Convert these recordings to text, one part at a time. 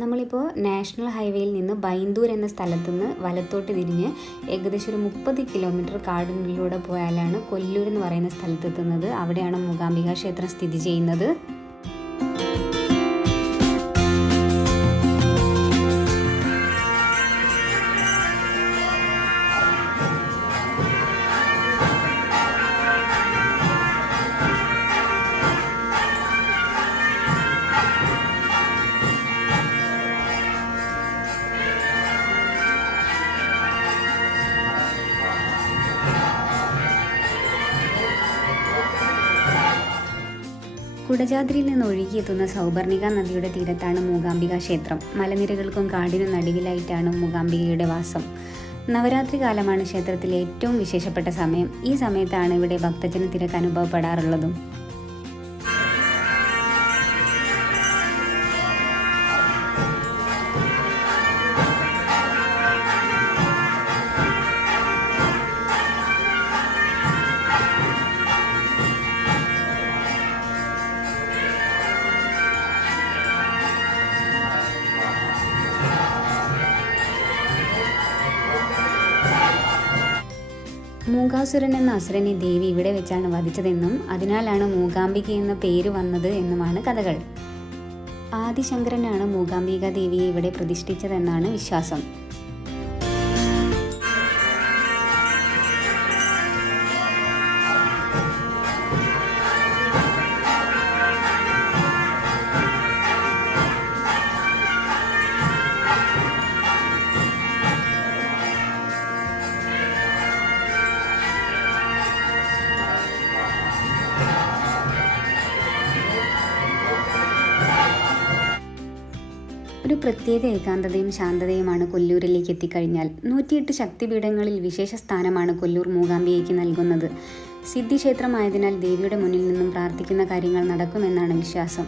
നമ്മളിപ്പോൾ നാഷണൽ ഹൈവേയിൽ നിന്ന് ബൈന്ദൂർ എന്ന സ്ഥലത്തു നിന്ന് വലത്തോട്ട് തിരിഞ്ഞ് ഏകദേശം ഒരു 30 കിലോമീറ്റർ കാടിനുള്ളിലൂടെ പോയാലാണ് കൊല്ലൂർ എന്ന് പറയുന്ന സ്ഥലത്തെത്തുന്നത്. അവിടെയാണ് മൂകാംബിക ക്ഷേത്രം സ്ഥിതി ചെയ്യുന്നത്. കുടജാദ്രിയിൽ നിന്ന് ഒഴുകിയെത്തുന്ന സൗപർണിക നദിയുടെ തീരത്താണ് മൂകാംബിക ക്ഷേത്രം. മലനിരകൾക്കും കാടിനും നടുവിലായിട്ടാണ് മൂകാംബികയുടെ വാസം. നവരാത്രി കാലമാണ് ക്ഷേത്രത്തിലെ ഏറ്റവും വിശേഷപ്പെട്ട സമയം. ഈ സമയത്താണ് ഇവിടെ ഭക്തജന തിരക്ക് അനുഭവപ്പെടാറുള്ളതും. മൂകാസുരൻ എന്ന അസുരനെ ദേവി ഇവിടെ വെച്ചാണ് വധിച്ചതെന്നും അതിനാലാണ് മൂകാംബിക എന്ന പേര് വന്നത് എന്നുമാണ് കഥകൾ. ആദിശങ്കരനാണ് മൂകാംബിക ദേവിയെ ഇവിടെ പ്രതിഷ്ഠിച്ചതെന്നാണ് വിശ്വാസം. ഒരു പ്രത്യേക ഏകാന്തതയും ശാന്തതയുമാണ് കൊല്ലൂരിലേക്ക് എത്തിക്കഴിഞ്ഞാൽ. 108 ശക്തിപീഠങ്ങളിൽ വിശേഷ സ്ഥാനമാണ് കൊല്ലൂർ മൂകാംബികയ്ക്ക് നൽകുന്നത്. സിദ്ധിക്ഷേത്രമായതിനാൽ ദേവിയുടെ മുന്നിൽ നിന്നും പ്രാർത്ഥിക്കുന്ന കാര്യങ്ങൾ നടക്കുമെന്നാണ് വിശ്വാസം.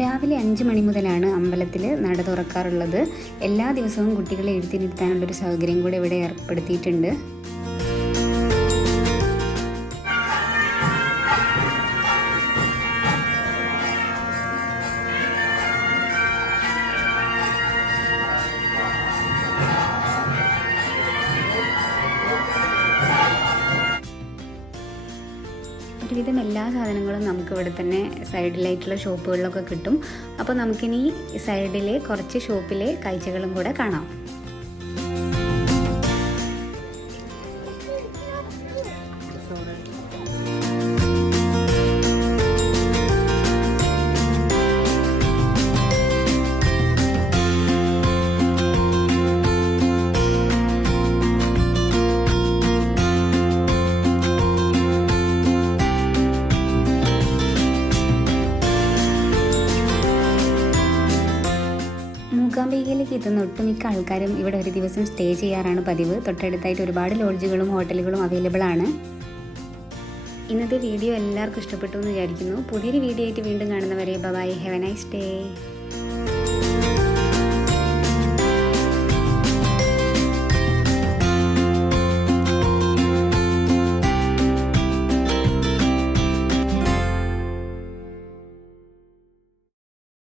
രാവിലെ 5 മണി മുതലാണ് അമ്പലത്തിൽ നട തുറക്കാറുള്ളത്. എല്ലാ ദിവസവും കുട്ടികളെ എഴുത്തിനിരുത്താനുള്ളൊരു സൗകര്യം കൂടെ ഇവിടെ ഏർപ്പെടുത്തിയിട്ടുണ്ട്. ഒരുവിധം എല്ലാ സാധനങ്ങളും നമുക്ക് ഇവിടെ തന്നെ സൈഡിലായിട്ടുള്ള ഷോപ്പുകളിലൊക്കെ കിട്ടും. അപ്പോൾ നമുക്കിനി സൈഡിലെ കുറച്ച് ഷോപ്പിലെ കാഴ്ചകളും കൂടെ കാണാം. മൂകാംബികയിലേക്ക് എത്തുന്ന ഒട്ടുമിക്ക ആൾക്കാരും ഇവിടെ ഒരു ദിവസം സ്റ്റേ ചെയ്യാറാണ് പതിവ്. തൊട്ടടുത്തായിട്ട് ഒരുപാട് ലോഡ്ജുകളും ഹോട്ടലുകളും അവൈലബിൾ ആണ്. ഇന്നത്തെ വീഡിയോ എല്ലാവർക്കും ഇഷ്ടപ്പെട്ടു എന്ന് വിചാരിക്കുന്നു. പുതിയൊരു വീഡിയോ ആയിട്ട് വീണ്ടും കാണുന്നവരെ bye, have a nice day.